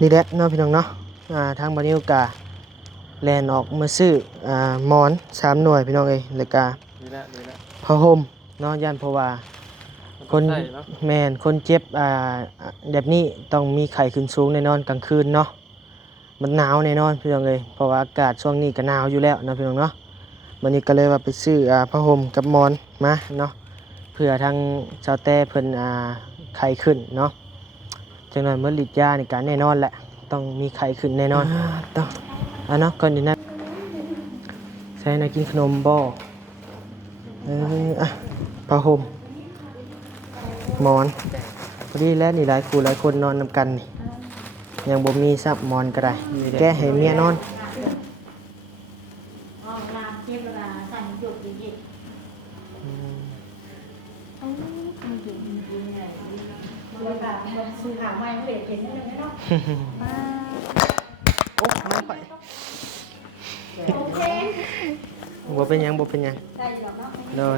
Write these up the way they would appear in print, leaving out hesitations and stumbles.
นี่แหละเนาะพี่น้องเนาะทางบานิวกาแลนออกมาซื้อหมอน3หน่วยพี่น้องเอ้ยแล้วก็นี่แหละผ้าห่มเนาะย่านเพราะว่าคนใช่เนาะแม่นคนเจ็บแบบนี้ต้องมีไข้ขึ้นสูงแน่นอนกลางคืนเนาะมันหนาวแน่นอนพี่น้องเอ้ยเพราะว่าอากาศช่วงนี้ก็หนาวอยู่แล้วเนาะพี่น้องเนาะวันนี้ก็เลยว่าไปซื้อผ้าห่มกับหมอนมาเนาะเพื่อทางชาวแต่เพิ่นไข้ขึ้นเนาะจังหน่อยมื้อฤทธิ์ยานี่ก็แน่นอนแหละต้องมีไข้ขึ้นแน่นอนต้องเนาะก่อนอื่นนะใส่นะกินขนมบ่ผ้าห่มหมอนพอดีแล้วนี่หลายคู่หลายคนนอนนำกันนี่ยังบ่มีซับหมอนก็ได้แก้ให้เมียนอนซื้อหาไม้เปลี่ยนเป็นได้ไหมเนาะโอ้น้ำไปโอเคบ่เป็นหยังบ่เป็นหยังได้หรอกเนาะ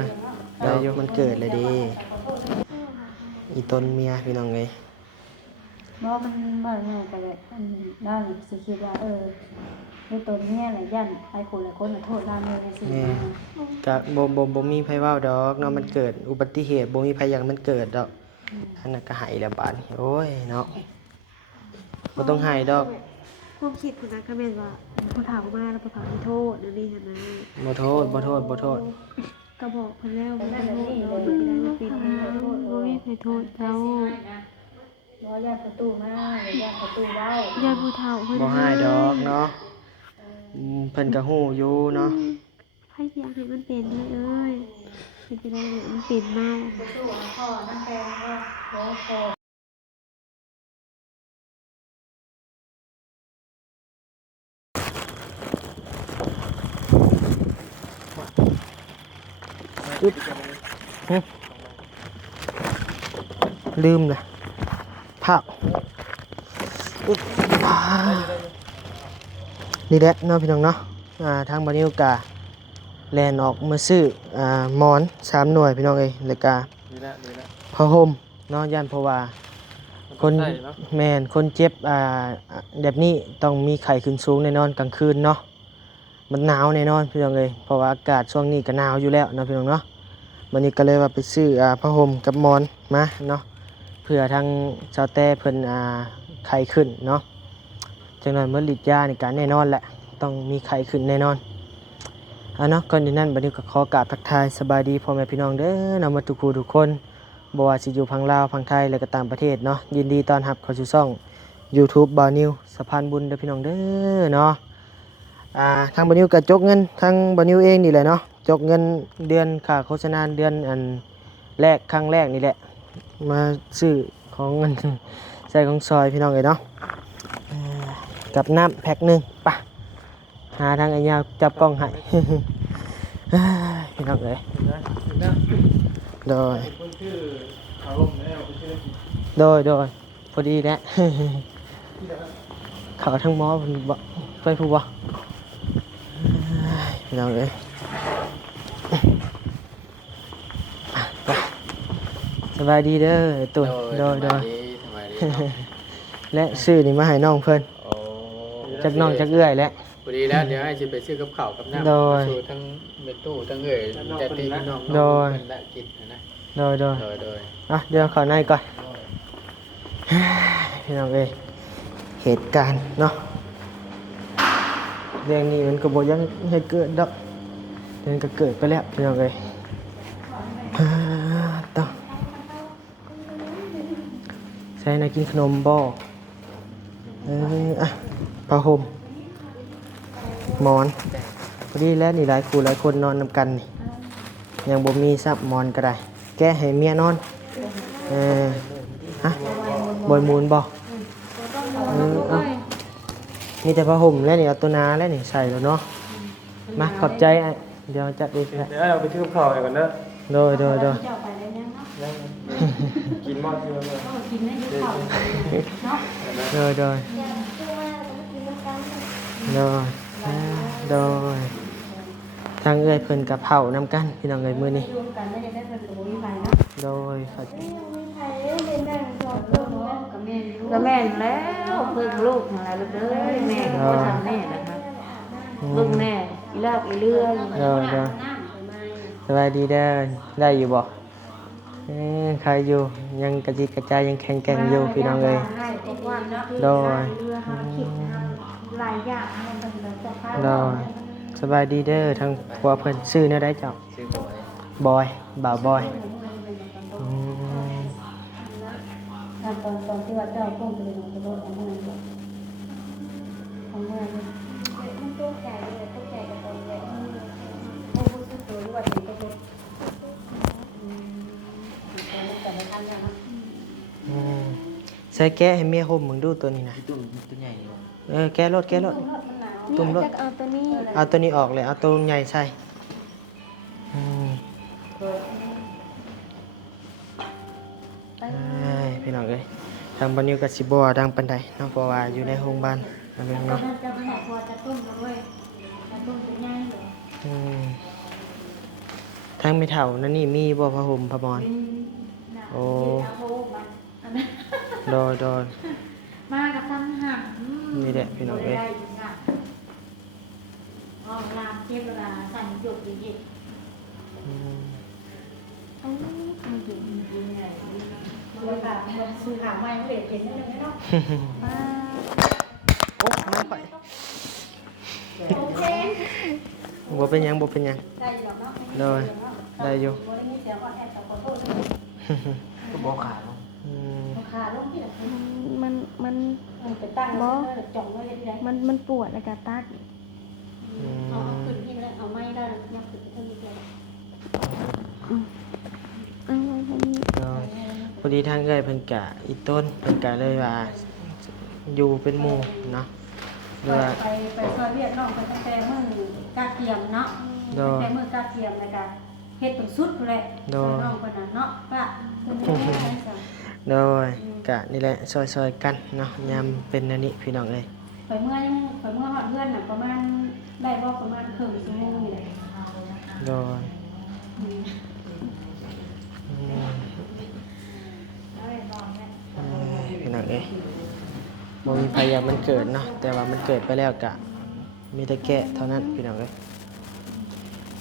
ได้อยู่มันเกิดเลยดิอีต้นเมียพี่น้องเอ้ยเพราะมันไปเลยด้านสิคิดว่าในตัวนี้อะไรยันหลายคนโทษด้านเลยสิก็บ่มีไผเว้าดอกเนาะมันเกิดอุบัติเหตุบ่มีไผหยังมันเกิดดอกอันนั้นก็หายแล้วบาดนี้โอ้ยเนาะบ่ต้องหายดอกความคิดคุณนะก็แม่นว่าผู้ถามมาแล้วผู้ถามมีโทษนั่นนี่หั่นนะบ่โทษก็บอกเพิ่นแล้วบ่โทษโดนบ่ได้มาปิดนะบ่มีใครโทษเจ้าร้อยญาติประตูมาญาติประตูเว้าญาติผู้เฒ่าเพิ่นบ่หายดอกเนาะเพิ่นก็ฮู้อยู่เนาะใครสิอยากให้มันเป็นเอ้ยเป็นจังได๋มันเป็นมาสู้พ่อน้ำแพงก็พอลืมนะผักนี่แหละเนาะพี่น้องเนาะทางบานิวกาแลนออกมาซื้อหมอน3หน่วยพี่น้องเอ้ยแล้วก็นี่แหละผ้าห่มเนาะย่านเพราะว่าคนแม่นคนเจ็บแบบนี้ต้องมีไข้ขึ้นสูงแน่นอนกลางคืนเนาะมันหนาวแน่นอนพี่น้องเอ้ยเพราะว่าอากาศช่วงนี้ก็หนาวอยู่แล้วเนาะพี่น้องเนาะวันนี้ก็เลยว่าไปซื้อผ้าห่มกับหมอนมาเนาะเพื่อทางชาวแต่เพิ่นไข้ขึ้นเนาะจังหน่อยมื้อฤทธิ์ยานี่ก็แน่นอนแหละต้องมีไข้ขึ้นแน่นอนเนาะก่อนอื่นนั้นบัดนี้ก็ขอกราบทักทายสบายดีพ่อแม่พี่น้องเด้อนำมาทุกผู้ทุกคนบ่ว่าสิอยู่พังลาวพังไทยและก็ต่างประเทศเนาะยินดีต้อนรับเข้าสู่ช่อง YouTube บ่าวนิวสะพานบุญเด้อพี่น้องเด้อเนาะทางบ่าวนิวก็จกเงินทางบ่าวนิวเองนี่แหละเนาะจกเงินเดือนค่าโฆษณาเดือนแรกครั้งแรกนี่แหละมาซื้อของเงินใส่ของซอยพี่น้องเอ้ยเนาะกับน้ำแพ็คนึงไปหาทางไอ้ยาวจับกล้องให้ พี่น้องเอ้ยโดยพอดีแล้ว เขาทั้งหมอไปผู้บ่พี่น้องเอ้ยสบายดีเด้อตุ่นโดยและซื้อนี่มาให้น้องเพิ่นจักน้องจักเอื้อยแล้วพอดีแล้วเดี๋ยวให้สิไปซื้อกับข้าวกับน้ำสู่ทั้งเมตู้ทั้งเอ๋ยแต่ที่น้องมันละกินนะโดยเดี๋ยวขอในก่อนพี่น้องเอ้ยเหตุการณ์เนาะเรื่องนี้มันก็บ่ยังให้เกิดดอกมันก็เกิดไปแล้วพี่น้องเอ้ยต้องใส่นะกินขนมบ่ผ้าห่มหมอนพอดีแล้วนี่หลายคู่หลายคนนอนนำกันนี่ยังบ่มีซับหมอนก็ได้แก้ให้เมียนอนบอยมูลบ่มีแต่ผ้าห่มแล้วนี่เอาตัวนาแล้วนี่ใส่แล้วเนาะมาขอบใจเดี๋ยวจัดอีกแล้วเดี๋ยวเราไปซื้อกับข้าวกันเด้อโดยกินหม้อที่มันกินได้เยอะเนาะโดยทางเอ้ยเพิ่นกับเผานำกันพี่น้องเอ้ยมื้อนี้โดย ก็แม่นแล้วเพิ่งลูกอะไรลูกเอ้ยแม่ก็ทำแน่นะคะเบิ่งแน่อีลากอีเลื่อย เด้อสบายดีเด้อได้อยู่บ่ใครอยู่ยังกระจิกกระจายยังแข็งแกร่งอยู่พี่น้องเอ้ยโดย หลายอย่างมันเป็นจะพา โดยสบายดีเด้อทางผัวเพิ่นชื่อแนวใดเจ้า ชื่อบอย บ่าวบอยอืม ตอนที่ว่าเจ้าพุ่งไปลงกระโดดของมันของมันมันตัวใหญ่เลยตัวใหญ่กับตัวใหญ่ผู้ซื้อตัวที่ว่าถึงกระโดดแต่ไม่ทันแล้วนะ อืมใส่แกะให้เมียห่มมึงดูตัวนี้นะ พี่ตุ้มตัวใหญ่อยู่ แกะรถตุ่มรถ เอาตัวนี้ เอาตัวนี้ออกเลยเอาตัวใหญ่ใส่อืมพี่น้องเอ้ยทางบ้านนิวกับสิบัวดังปันใดเนาะเพราะว่าอยู่ในโรงพยาบาลนั่นเอง ตอน เนาะ นั้นจะไปไหนพอจะตุ้มด้วยจะตุ้มจะง่ายเลย อืมทางไม่เท่านั่นนี่มีบ่ผ้าห่มผ้ามอนโอ้โดย มากับตั้งห่าง นี่แหละพี่น้องเอ้ย อ๋อลามเทพเวลาสั่นหยดเย็น อืม มันอยู่จริงๆไงมันแบบซื้อหาไม่เปลี่ยนเป็นได้ไหมเนาะมา โอ้น้องไป โอเค บ่เป็นหยัง ได้อยู่เนาะ โดยได้อยู่ บ่ได้มีเสียงว่าแอบขอโทษ ก็บอกขาเนาะ อืม ขาลงที่ไหน มัน ไปตั้งจ่องไว้ที่ไหน มันปวดแล้วก็ตัด อืม เอาขึ้นที่นั่นเอาไม่ได้ยับขึ้นที่นี่เลย เอาไว้ตรงนี้ โดยพอดีทางเอ้ยเพิ่นกะอีต้นเพิ่นกะเลยว่าอยู่เป็นหมู่เนาะหรือว่า ไปซอยเวียดน้องไปตั้งแต่มื้อกาเทียมเนาะตั้งแต่มื้อกาเทียมเลยก็เฮ็ดถึงสุดเลยน้องเพิ่นน่ะเนาะป้าเพิ่นไม่ได้สั่ง โดยกะนี่แหละซอยๆกันเนาะยามเป็นอันนี้พี่น้องเอ้ย ไปเมื่อฮอดเพื่อนน่ะประมาณได้บ่ประมาณครึ่งชั่วโมงนี่แหละ โดยอืมพี่น้องเอ้ยบ่มีใครอยากมันเกิดเนาะแต่ว่ามันเกิดไปแล้วกะมีแต่แก้เท่านั้นพี่น้องเอ้ย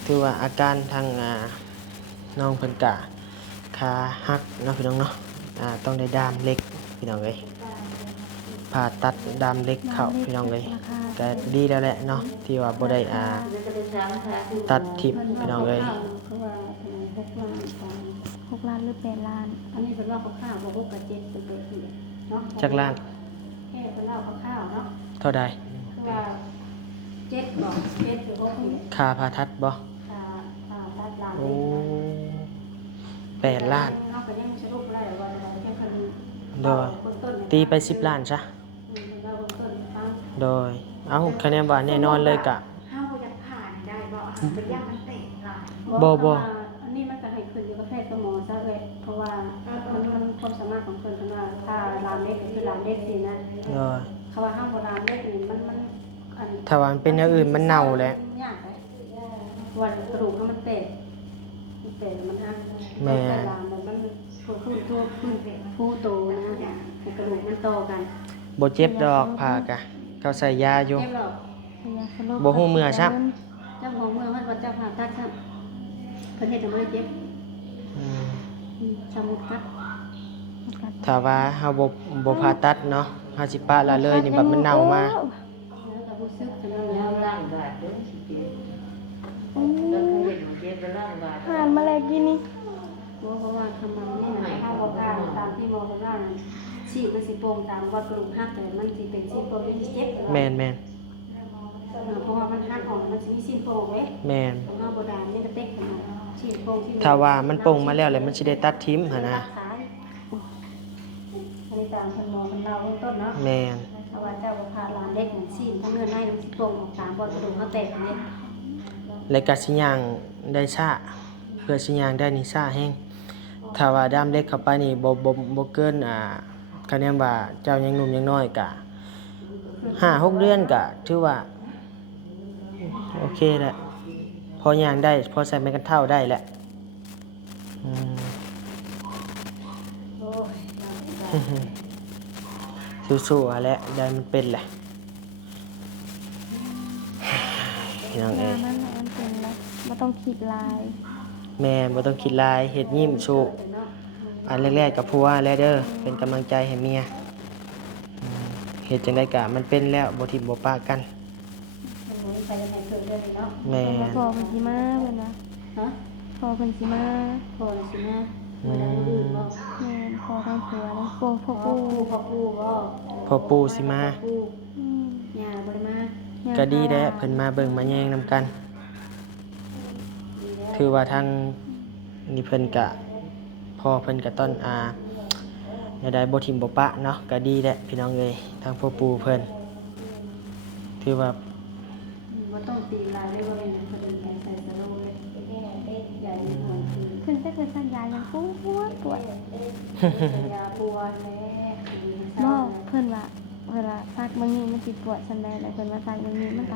ถือว่าอาการทางน้องเพิ่นกะขาหักเนาะพี่น้องเนาะต้องได้ดามเหล็กพี่น้องเอ้ยผ่าตัดดามเหล็กเข้าพี่น้องเอ้ยก็ดีแล้วแหละเนาะที่ว่าบ่ได้ตัดทิ่มพี่น้องเอ้ย เพราะว่า6 ล้าน 6 ล้านหรือ8 ล้าน อันนี้เป็นว่าข้าวๆบ่6กับ7เป็นตัวที่เนาะ จักล้าน แค่เป็นเล่าข้าวๆเนาะ เท่าใด คือว่า7บอก7หรือ6นี่ ค่าผ่าตัดบ่ ตัดล้าน โอ้8 ล้าน เนาะก็ยังสรุปได้ว่าแค่คัน โดยตีไป10 ล้านซะ เราเบิ่งต้นฟัง โดยเอาคะแนนว่าแน่นอนเลยกะ เฮาบ่อยากผ่านได้บ่เป็นยากมันเตะล่ะ บ่ อันนี้มันก็ให้ขึ้นอยู่กับแพทย์กับหมอซะเอ้ยเพราะว่ามันความสามารถของเพิ่นเพิ่นว่าถ้าลามเล็กคือลามเล็กสินะ โดย เขาว่าห้ามโบราณเล็กนี่มันอัน ถ้าว่ามันเป็นอย่างอื่นมันเน่าแหละ ยากเลยวันกระดูกมันเตะมันเตะมันหัก แม่ แต่ลามมันผู้โตนะให้กระดูกมันโตกัน บ่เจ็บดอกผ่ากะเขาใส่ยาอยู่ เจ็บหรอก พยาสลบ บ่ฮู้เมื่อซับ เจ้าของเมืองมันว่าเจ้าผ่าตัดครับเพิ่นเฮ็ดให้มันเจ็บ อืม สมุดครับ ถ้าว่าเฮาบ่ผ่าตัดเนาะเฮาสิปะละเลยนี่บัดมันเน่ามา แล้วก็รู้สึกจังแล้วล่าง ผ่านมาแล้วกินนี่ เพราะว่าคำมันนี่นะถ้าบ่ผ่านตามที่หมอเพิ่นว่านั่นฉีดมันสิโป่งตามว่ากระดูกหักแต่มันสิเป็นซี่โป่งเป็นเจ็บ แม่น เพราะว่ามันหักออกมันสิมีซี่โป่งเว้ย แม่น ของเฮาบ่ได้นี่ก็เต็กขึ้นมาฉีดโป่งที่ ถ้าว่ามันโป่งมาแล้วแล้วมันสิได้ตัดทิ่มหั่นนะ อันนี้ตามคนหมอมันเล่าเบื้องต้นเนาะ แม่น เพราะว่าเจ้าบ่ผ่าลานเล็กนี่ฉีดทั้งเนื้อในมันสิโป่งออกตามบ่กระดูกเฮาแตกนี่ แล้วก็สิย่างได้ซ่าเพื่อสิย่างได้นี่ซ่าแฮงถ้าว่าดามเล็กเข้าไปนี่บ่เกินคะแนนว่าเจ้ายังหนุ่มยังน้อยกะ5-6 เดือนกะถือว่าโอเคแหละพอย่างได้พอใส่ไม้กันเท่าได้แหละอืม โอ้ สู้ๆอะแหละได้มันเป็นแหละยัง งา เอ้ น ย นั้นน่ะมันเป็นแล้วบ่ต้องคิดหลาย แม่บ่ต้องคิดหลายเฮ็ดยิ้มสู้อันแรกๆกับผัวแล้วเด้อเป็นกำลังใจให้เมียเฮ็ดจังได๋ก็มันเป็นแล้วบ่ทิ่มบ่ปะกัน ไปยังไงเกิดเรื่องนี้เนาะ แม่ พอเพิ่นสิมาเพิ่นว่า ฮะ พอเพิ่นสิมา พอแล้วสินะเมื่อใดมื้ออื่นบ่ แม่นพอทางผัวแล้วพวกพ่อ พ่อ ปู่ ปู่บ่ พ่อปู่สิมา พ่อปู่ อืม ย่าบ่ได้มา ย่าง ก็ดีแหละเพิ่นมาเบิ่งมาแยงนำกัน ดีแล้ว ถือว่าทางนี่เพิ่นก็พ่อเพิ่นก็ต้นได้บ่ทิ่มบ่ปะเนาะก็ดีแหละพี่น้องเอ้ยทางพ่อปู่เพิ่นถือว่า บ่ต้องตีลายเลยว่าเป็นคนอื่นใส่สโลว์เลยใหญ่หน่อยคือ เพิ่นจะเคยสัญญาอย่างปวด ยาปวดแม่ บ่เพิ่นว่าซักมื้อนี้มันสิปวดซั่นใดแล้วเพิ่นว่าซักมื้อนี้มัน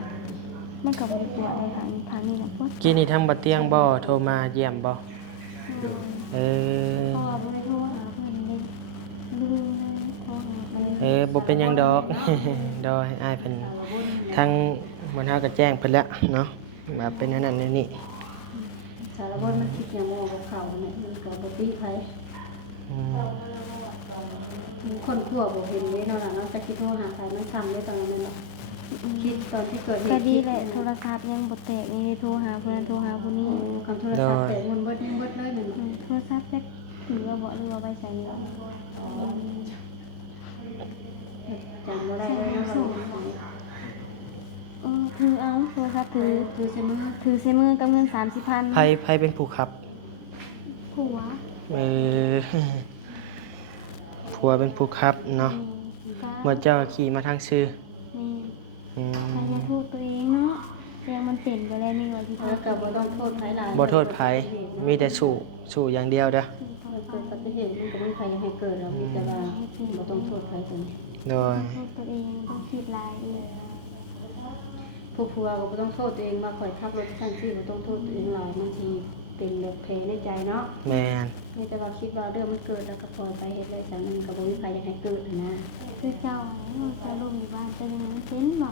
ก็บ่ได้ปวดในทางนี้นะปวด กี้นี่ทางบ่เตียงบ่โทรมาเยี่ยมบ่เออ พ่อบ่ได้โทรหาเพิ่นเลยลืมเลยโทรหาเพิ่น บ่เป็นหยังดอก ดอยอ้ายเพิ่นทางบ่เฮาก็แจ้งเพิ่นแล้วเนาะว่าเป็นอันนั้นอันนี้ สารพัดมันคิดอย่างโมกับเขาเนี่ยมันก็บ่ตีไผ อืม มีคนขั่วบ่เห็นเลยเนาะล่ะเนาะจะคิดโทรหาใครมันซ้ำได้ตอนนั้นเนาะคิดตอนที่เกิดเหตุ ก็ดีแหละโทรศัพท์ยังบ่แตกนี่โทรหาเพิ่นโทรหาผู้นี้ คำโทรศัพท์แต่มันเบิดเลยหนึ่ง โทรศัพท์จักถือว่าบ่หรือว่าไว้ใส่นี่ จำบ่ได้เลยนะว่า ถือเอาโทรศัพท์ถือ คือใช่มั้ย ถือใส่มือกับเงิน30,000 ไผเป็นผู้ขับ ผัว เออ ผัวเป็นผู้ขับเนาะเมื่อเจ้าขี่มาทางซื่อ นี่ อืม ใครจะโทษตัวเองเนาะเรื่องมันเป็นไปแล้วนี่ว่าที่ แล้วก็บ่ต้องโทษไผหลาย บ่โทษไผมีแต่สู้อย่างเดียวเด้อ เกิดอุบัติเหตุมันก็ไม่มีใครอยากให้เกิดหรอกมีแต่ว่าบ่ต้องโทษใครคนนี้ โดย โทษตัวเองต้องคิดหลายอีก ผู้ผัวก็บ่ต้องโทษตัวเองมาข่อยขับรถซั่นซี่บ่ต้องโทษตัวเองหลายบางทีเป็นแบบแผลในใจเนาะ แม่น มีแต่ว่าคิดว่าเรื่องมันเกิดแล้วก็ปล่อยไปเฮ็ดเลยซั่นมันก็บ่มีใครอยากให้เกิดนะ คือเจ้าจะลงอยู่บ้านจะยังไม่เซ็นบ่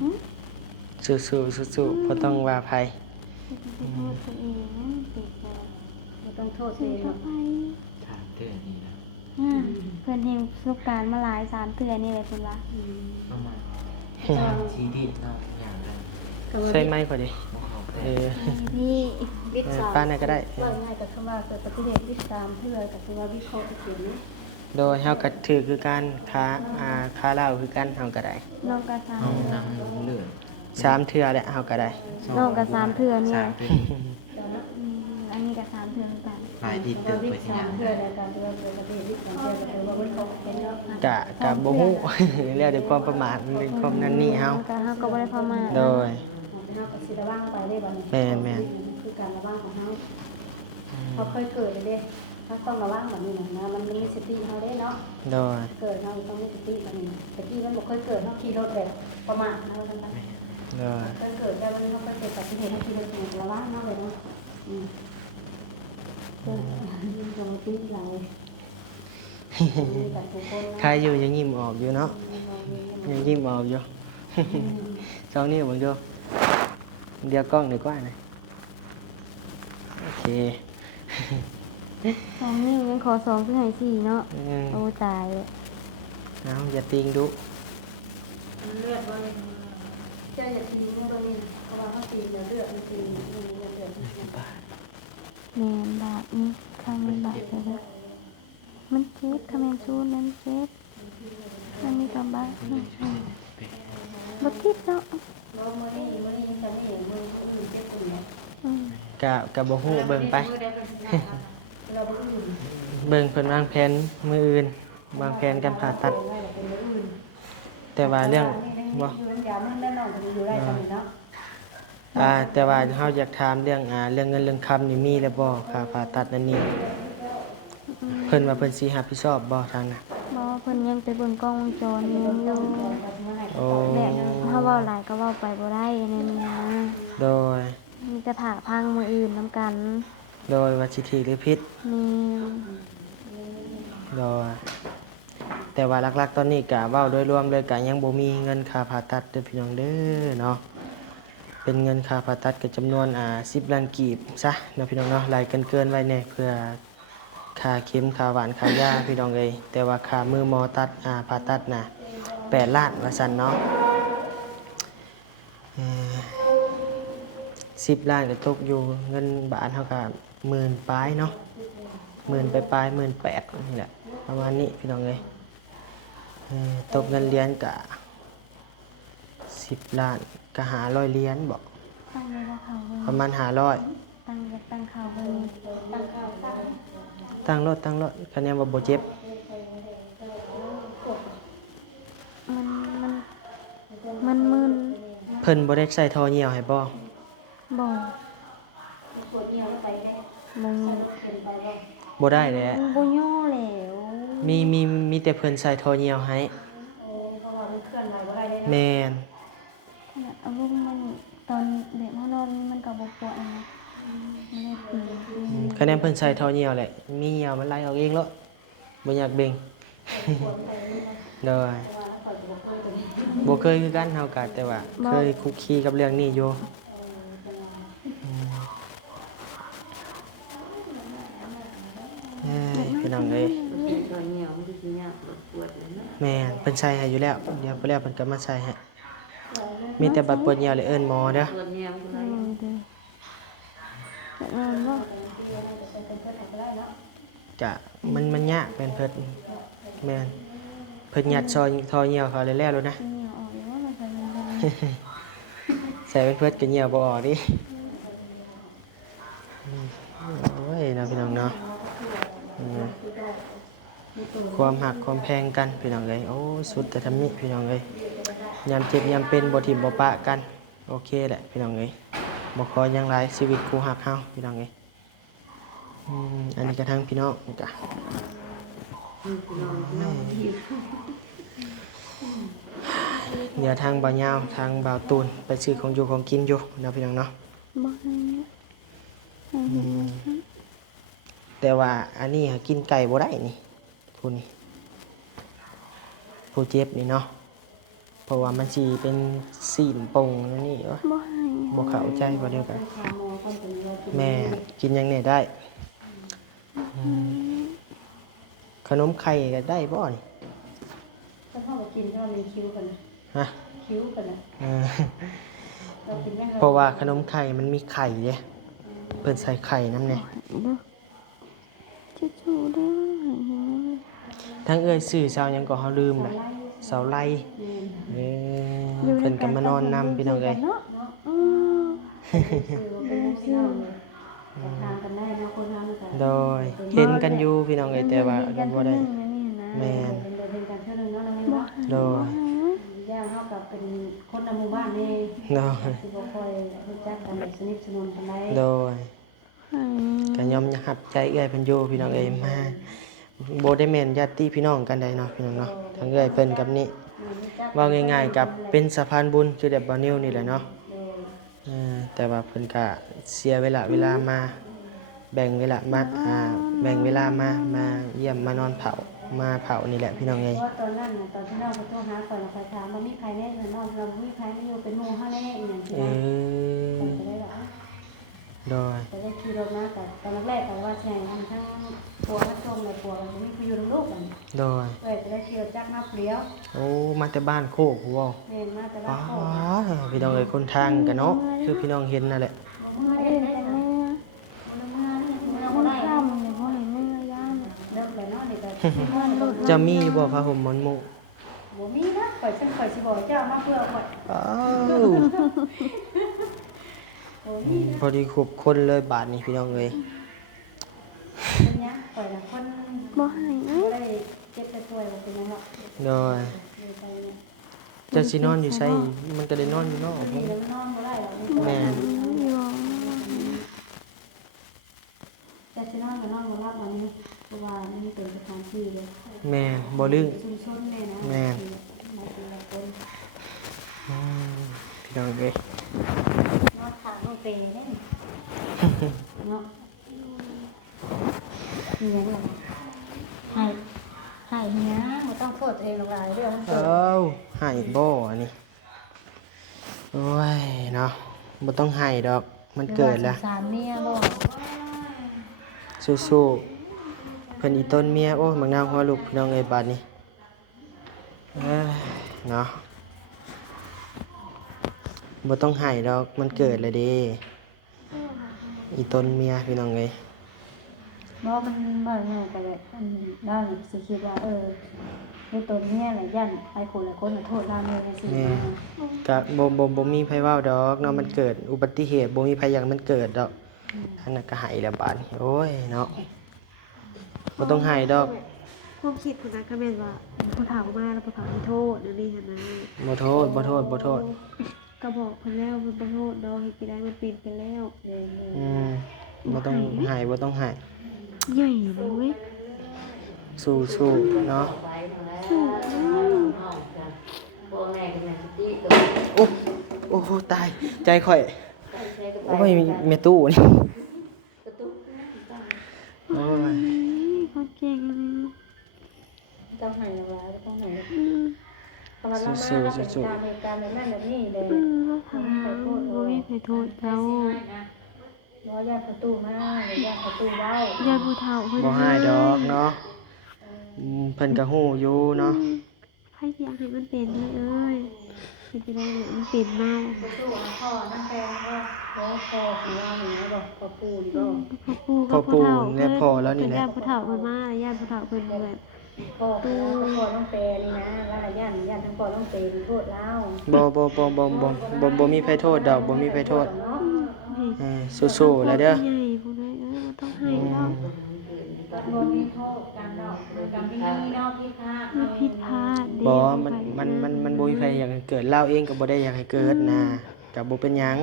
หึ สู้ๆบ่ต้องว่าไผ จะโทษตัวเองนะเด็กจะ บ่ต้องโทษตัว ซื้อ เองหร เข้า อก ไป ถามเตือนนี่นะ เพื่อนเฮงประสบการณ์มาหลาย3เทื่อนี่เลยเพิ่นว่า ประมาณชีดิตเนาะอย่างนั้น ก็ว่า ใส่ไม้ก่อนดิ บ่เข้าไป เออ นี่ วิทย์สาม ป้าไหนก็ได้ ว่าง่ายก็คือว่าเกิดอุบัติเหตุวิทย์3เพื่อก็คือว่าวิเคราะห์เขียนนะ โดยเฮาก็ถือคือการค้าเหล้าคือกันเฮาก็ได้ น้องกระสา เอา ม นั่งเลื่อน 3เทื่อแหละเฮาก็ได้ น้องกระ3เทื่อเนี่ย สามเทื่อ อันนี้กระ3เทื่อเหมือนกัน หลายทิศเติ ว่า บ วิ ไป ทย์ ที่ 3 นั่น เพื่อในการที่ว่าเกิดอุบัติเหตุวิทย์3เพื่อก็คือว่าวิเคราะห์เขียนแล้ว กะบ่ฮู้ แล้วแต่ความประมาทในความนั้นนี่เฮา ก็เฮาก็บ่ได้พอมา โดย เฮาก็สิระวังไปได้บัดนี้ แม่น คือการระวังของเฮาเขาเคยเกิดเลยเด้ถ้าต้องระวังแบบนี้นะมันมีสติเฮาได้เนาะ โดย เกิดเฮาต้องมีสติแบบนี้ตะกี้มันบ่เคยเกิดเฮาขี่รถแบบประมาทเฮาจังซั่น โดย เคยเกิดแต่วันนี้เฮาเคยเกิดอุบัติเหตุเฮาขี่รถระวังเนาะเลยเนาะสมาธิหลายมีแต่ทุกคนนะ ใครอยู่ยังยิ้มออกอยู่เนาะยังยิ้มออกอยู่ สองนิ้วเบิ่งดูเดี๋ยวกล้องดีกว่านะโอเค 2นิ้วยังขอ2คือให้4เนาะ อืม โอ้ตายเลย เอาอย่าติงดุ เลือดบ่เลยเจ้าอย่าทีนี้ตัวนี้เพราะว่าเฮาตีเลือดมันตีเลือด แม่นบาดนี่ข้างนี้บาดเลยมันเจ็บถ้าแม่นซูนมันเจ็บมันมีกำบาดบ่ติดเนาะ บ่มื้อนี้ยังจะไม่เห็นมื้ออื่นเจ็บคนเดียว อืม กะบ่ฮู้เบิ่งไป เราบ่อื่น เบิ่งเพิ่นวางแผนมื้ออื่นวางแผนการผ่าตัด เป็นมื้ออื่น แต่ว่าเรื่องบ่ อยู่ยามมันแน่นอนก็อยู่ได้ซั่นเนาะ แต่ว่าเฮาอยากถามเรื่องเรื่องเงินเรื่องคำนี่มีแล้วบ่ค่าผ่าตัดนั่นนี่เพิ่นว่าเพิ่นสิรับผิดชอบบ่ทางน่ะ บ่เพิ่นยังไปเบิ่งกล้องวงจรอยู่ โอ้ แบบถ้าเว้าหลายก็เว้าไปบ่ได้ในนี้นะ โดย มีกระถาพังมืออื่นน้ำกัน โดยว่าสิถูกหรือผิด มี โ โดยแต่ว่าหลักๆตอนนี้ก็เว้าโดยรวมเลยก็ยังบ่มีเงินค่าผ่าตัดเด้อพี่น้องเด้อเนาะเป็นเงินค่าผ่าตัดก็จำนวน10ล้านกีบซะเนาะพี่น้องเนาะรายเกินไว้แน่เพื่อค่าเข็มค่าหวานค่ายาพี่น้องเอ้ยแต่ว่าค่ามือหมอตัดผ่าตัดน่ะ8ล้านว่าซั่นเนาะ10ล้านก็ตกอยู่เงินบาทเท่ากับ10,000ปลายเนาะ10,000ปลายๆ18,000นี่แหละประมาณนี้พี่น้องเอ้ยตกเงินเหรียญกะ10ล้านก็500เหรียญบ่ ตั้งเลยว่าเขาเบิ่ง ประมาณ500ตั้งเขาเบิ่ง ตั้งรถคะแนนว่าบ่เจ็บ มันมึน เพิ่นบ่ได้ใส่ท่อเหี่ยวให้บ่ บ่ ปวดเหี่ยวแล้วไปได้ มึง เป็นไปบ่ บ่ได้แหละ บ่ย่อแล้ว มีแต่เพิ่นใส่ท่อเหี่ยวให้ เพราะว่ามันเคลื่อนไหวบ่ได้ได้ แม่น ขนาดเอาลูกมันตอนเด็กมานอนมันก็บ่ปวดนะไม่ได้ตี คะแนนเพิ่นใส่ท่อเหี่ยวแหละมีเหี่ยวมันไหลออกเองแล้วบ่อยากเบ่ง โดยบ่เคยคือกันเฮาก็แต่ว่าเคยคุกคีกับเรื่องนี้อยู่พี่น้องเอ้ยแม่นเพิ่นใส่ให้อยู่แล้วเดี๋ยวไปแล้วเพิ่นก็มาใส่ให้มีแต่บัดปวดเหี่ยวเลยเอิ้นหมอเด้อ เด้แต่นอนบ่ จะมันยากเป็นเพิ่นแม่นเพิ่นยัดซอยทอเหี่ยวเขาแล้วๆแล้วนะ เหนียวออกอยู่ว่ามันจะมัน ใส่เป็นเพิ่นก็เหี่ยวบ่ออกดิโอ้ยนะพี่น้องเนาะความหักความแพงกันพี่น้องเอ้ยโอ้สุดแต่ทำนี้พี่น้องเอ้ยยามเจ็บยามเป็นบ่ทิ่มบ่ปะกันโอเคแหละพี่น้องเอ้ยบ่ขอหยังหลายชีวิตคู่หักเฮาพี่น้องเอ้ยอันนี้ก็ทั้งพี่น้องจ้ะเดี๋ยวทางบ่าวยาวทางบ่าวตูนไปซื้อของอยู่ของกินอยู่นะพี่น้องเนาะ บ่ให้ แต่ว่าอันนี้หากินไก่บ่ได้นี่ผู้นี่ผู้เจ็บนี่เนาะเพราะว่ามันสิเป็นสีนปงนั่นนี่วะ บ่ให้ บ่เข้าใจบ่เดียวกัน หาหมอคนเป็นว่ากิน แม่กินหยังเนี่ยได้ขนมไข่ก็ได้บ่นี่ ถ้าเข้าไปกินถ้ามันมีคิ้วกันนะ ฮะ คิ้วกันนะ เออ เรากินไม่ เพราะว่าขนมไข่มันมีไข่เด้เพิ่นใส่ไข่นำแน่ บ่จะจูได้ ทั้งเอ้ยซื้อเช้าหยังก็เฮาลืมน่ะเสาไล่เออเพิ่นก็มานอนนำพี่น้องเอ้ย เนาะอือ คือว่าเป็นพี่น้องเลยทานกันได้นะคนทานกัน โดยเห็นกันอยู่พี่น้องเอ้ยแต่ว่าบ่ได้แม่น เป็นการเชื่อเรื่องนั้นไม่ว่า โดย ย่างเท่ากับเป็นคนในหมู่บ้านนี่ โดย ที่บ่ค่อยรู้จักกันสนิทสนมกันได้ โดยก็ยอมรับใจเอื้อยเพิ่นอยู่พี่น้องเอ้ยมาบ่ได้แม่นญาติพี่น้องกันใดเนาะพี่น้องเนาะทั้งเอื้อยเพิ่นกับนี่เว้าง่ายๆกับเป็นสะพานบุญคือแบบบ่าวนิวนี่แหละเนาะแต่ว่าเพิ่นก็เสียเวลามาแบ่งเวลามาแบ่งเวลามาเยี่ยมมานอนเผามาเผานี่แหละพี่น้องเอ้ย เพราะตอนนั้นน่ะตอนที่น้องไปโทรหาก่อนเราไปถามว่ามีใครแน่เลยน้องเรามีใครไม่อยู่เป็นหมู่เฮาแน่อีหยัง เอ สิ อ จะได้แบบ โดย จะได้ขี่รถมาแต่ตอนแรกแต่ว่าใช่ทั้งปัวทั้งชมเลยปัวมันมีคุยอยู่ลูกกัน โดย เลยจะได้ขี่รถจักรมาเปรี้ยว โอ้มาแต่บ้านโคกว้าว เรียนมาแต่ อ๋ ละ อ โคก พี่น้องเอ้ยคนทางกันเนาะคือพี่น้องเห็นนั่นแหละ มาเล่นได้ไหมมาบ่ได้ ทำเนี่ยบ่ให้มือย่าน เลิกเลยเนาะนี่ก็สิมาหลุด จะมีบ่ผ้าห่มหมอนมุง บ่มีนะข่อยฉันข่อยสิบอกเจ้ามาเพื่อข่อย อ้าว บ่มี พอดีครบคนเลยบาทนี้พี่น้องเอ้ย เป็นหยังข่อยน่ะคน บ่ให้ บ่ได้เจ็บแต่ป่วยบ่เป็นหยังหรอก โดย เลยไปเนี่ย จะสินอนอยู่ไสมันก็ได้นอนอยู่เนอก นี่แล้วมันนอนบ่ได้หรอก แม่น อยู่ แต่สินอนก็นอนบ่หลับอันนี้เพราะว่ามันเป็นสถานที่เลย แม่นบ่ลึง ชุมชนเลยนะ แม่น มาเป็นละคน อืมพี่น้องเอ้ย นอนข้างน้องเปย์เด้เนาะมีหยังหรอให้ เนี้ยบ่ต้องโทษตัวเองหรอกหลายเรื่องมัน เอ เกิด ้าให้บ่อันนี้โอ้ยเนาะบ่ต้องให้ดอกมันเกิดแล้ว สงสารเมียบ่ สู้ๆเพิ่นอีต้นเมียโอ้ยมักนาวหัวลูกพี่น้องเอ้ยบาดนี้เอ้ยเนาะบ่ต้องให้ดอกมันเกิดแล้วเด้อีต้นเมียพี่น้องเอ้ย บ่มันบ่ง่ายก็เลยอันด้านสิคิดว่าในตัวเมียน่ะยันหลายคนน่ะโทษลาเมียจังซี่ แม่ก็บ่มีไผเว้าดอกเนาะมันเกิดอุบัติเหตุบ่มีไผอยากมันเกิดดอกอันนั้นก็ให้แล้วบาดนี้โอ้ยเนาะบ่ต้องให้ดอก ความคิดของนักก็แม่นว่าผู้ถามมาแล้วผู้ถามมีโทษนั่นนี่หั่นนะ บ่โทษก็บอกเพิ่นแล้วมันบ่โทษดอกเฮ็ดสิได้มันเป็นไปแล้ว บ่ต้องให้บ่ต้องให้ ใหญ่เลย สู้ๆเนาะโอ้โอ้ตายใจข่อยโอ้ยแม่ตู้นี่โอ้ย เขาเก่งเลย ต้องให้หลายต้องให้ธรรมดามาแล้วเป็นการในการในนั่นแบบนี้เลย ว่าทำบ่มีใครโทษเขา บ่ญาติประตูมาญาติประตูเว้า ญาติผู้เฒ่าเพิ่น บ่ให้ดอกเนาะเพิ่นก็ฮู้อยู่เนาะ ใครสิอยากให้มันเป็นเลยเอ้ยเฮ็ดสิได้มันเป็นมา ประตูพ่อนั่นแปลว่าบ่พ่อของเรานี่บ่พ่อปู่นี่บ่ พ่อปู่กับผู้เฒ่า เนี่ยพอแล้วนี่แหละ ญาติผู้เฒ่าเพิ่นมาญาติผู้เฒ่าเพิ่นแบบ พ่อต้องแปลนี่นะว่าญาติทั้งพ่อต้องเป็นโทษเรา บ่มีไผโทษดอกบ่มีไผโทษ เนาะ สู้ๆแล้วเด้อ ใหญ่พวกนั้นบ่ต้องให้ดอก บ่มีโทษกันดอกมันกรรมที่นี่เนาะผิดพลาด มันผิดพลาดเด้ บ่มันบ่มีไผอยากให้เกิดเราเองก็บ่ได้อยากให้เกิดนะก็บ่เป็นหยัง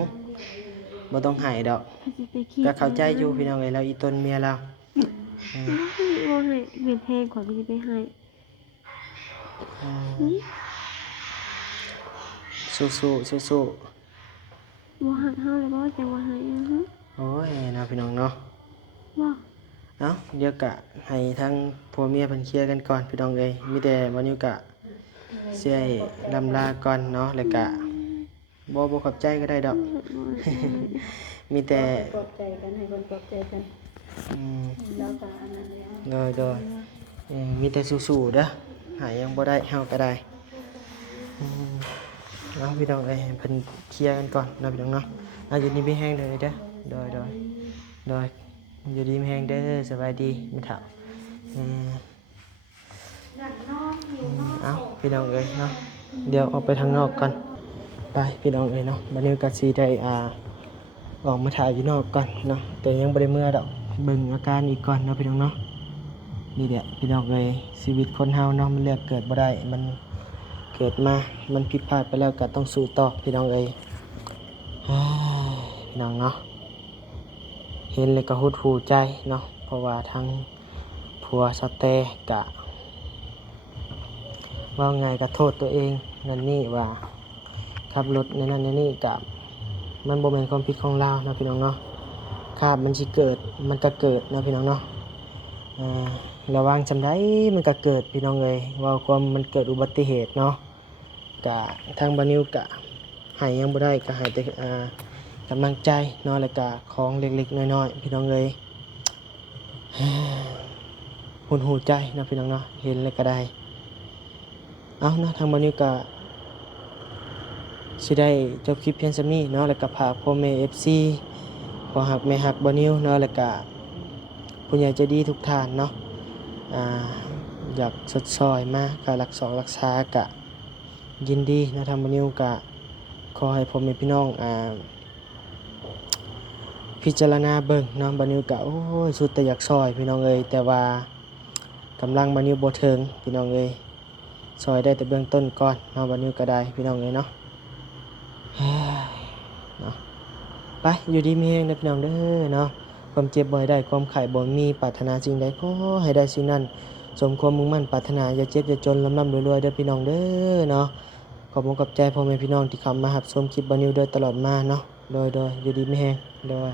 บ่ต้องให้ดอก สิไปคิด ก็เข้าใจอยู่พี่น้องเอ้ยเราอีต้นเมียเราเออ บ่ให้เงินแพงกว่าสิไปให้ สู้ บ่หักเฮาเลยบ่จังว่าให้อะฮะ โอ้ยนะพี่น้องเนาะ บ่ เอ้าเดี๋ยวกะให้ทั้งผัวเมียเพิ่นเคลียร์กันก่อนพี่น้องเอ้ยมีแต่วันนี้กะสิให้ลำลาก่อนเนาะแล้วกะบ่ขอบใจก็ได้ดอก มีแต่ ปลอบใจกันให้คนปลอบใจกัน อืม แล้วก็อันนั้นแล้ว โดยมีแต่สู้ๆเด้อหายังบ่ได้เฮาก็ได้เนาะพี่น้องเอ้ยให้เพิ่นเคลียร์กันก่อนเนาะพี่น้องเนาะอยู่ดีมีแฮงเด้อเด้อโดยอยู่ดีมีแฮงเด้อสบายดีแม่เฒ่าเอาพี่น้องเอ้ยเนาะเดี๋ยวออกไปทางนอกก่อนไปพี่น้องเอ้ยเนาะบัดนี้ก็สิได้ออกมาถ่ายอยู่นอกก่อนเนาะแต่ยังบ่ได้เมื่อดอกเบิ่งอาการอีกก่อนเนาะพี่น้องเนาะนี่แหละพี่น้องเอ้ยชีวิตคนเฮาเนาะมันเลือกเกิดบ่ได้มันเกิดมามันผิดพลาดไปแล้วก็ต้องสู้ต่อพี่น้องเอ้ยพี่น้องเนาะเห็นเลยก็หดหู่ใจเนาะเพราะว่าทั้งผัวสะเตกะว่าไงก็โทษตัวเองนั่นนี่ว่าขับรถในนั้นในนี่กะมันบ่แม่นความผิดของเราเนาะพี่น้องเนาะครับมันสิเกิดมันก็เกิดเนาะพี่น้องเนาะระวังจำได้มันก็เกิดพี่น้องเอ้ยว่าความมันเกิดอุบัติเหตุเนาะกะทางบานิวกะให้ยังบ่ได้ก็ให้แต่กำลังใจเนาะแล้วก็ของเล็กๆน้อยๆพี่น้องเอ้ยหุ่นหูใจเนาะพี่น้องเนาะเห็นแล้วก็ได้เอานะทางบานิวกะสิได้จบคลิปเพียงส่ำนี้เนาะแล้วก็ฝากพ่อแม่ FC ขอหักแม่หักบานิวเนาะแล้วก็ผู้ใหญ่ใจดีทุกท่านเนาะอยากสดซอยมากก็รักษากะยินดีนะทางบานิวกะขอให้พ่อแม่พี่น้องพิจารณาเบิ่งเนาะบานิวกะโอ้ยสุดแต่อยากซอยพี่น้องเอ้ยแต่ว่ากำลังบานิวบ่ถึงพี่น้องเอ้ยซอยได้แต่เบื้องต้นก่อนเนาะบานิวก็ได้พี่น้องเอ้ยเนาะเนาะไปอยู่ดีมีแรงเด้อพี่น้องเด้อเนาะความเจ็บบ่ให้ได้ความไข้บ่มีปรารถนาสิ่งใดขอให้ได้สิ่งนั้นสมความมุ่งมั่นปรารถนาอย่าเจ็บอย่าจนร่ำรวยๆเด้อพี่น้องเด้อเนาะขอบคุณกับใจพ่อแม่พี่น้องที่เข้ามารับชมคลิปบานิวโดยตลอดมาเนาะโดยอยู่ดีมีแรงโดย